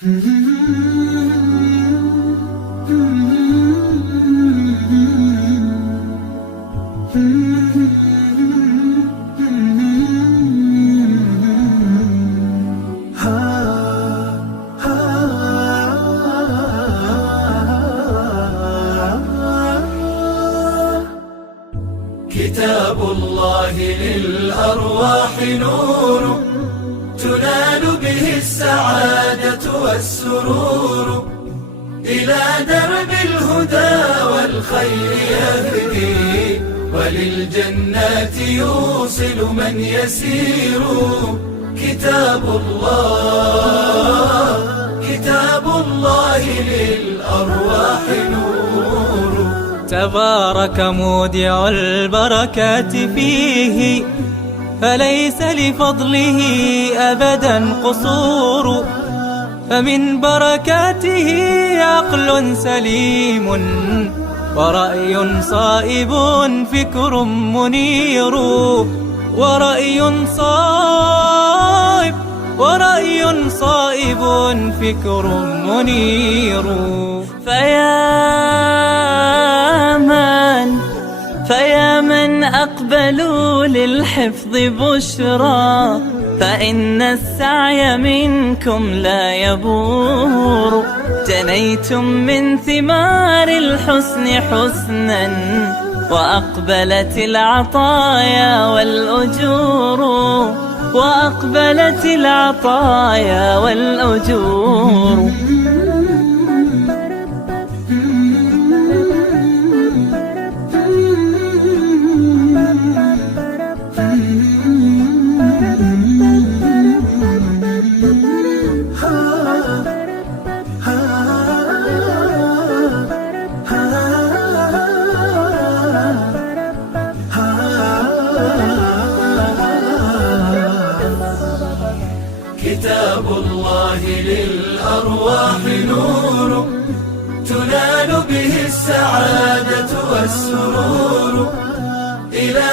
كتاب الله للأرواح نور، تنال به السعادة والسرور، إلى درب الهدى والخير يهدي، وللجنات يوصل من يسير. كتاب الله للأرواح نور. تبارك مودع البركات فيه، فليس لفضله أبدا قصور. فمن بركاته عقل سليم، ورأي صائب فكر منير. ورأي صائب فكر منير. فيا من أقبلوا للحفظ بشرى، فإن السعي منكم لا يبور. جنيتم من ثمار الحسن حسنا، وأقبلت العطايا والأجور. كتاب الله للأرواح نور، تنال به السعادة والسرور، إلى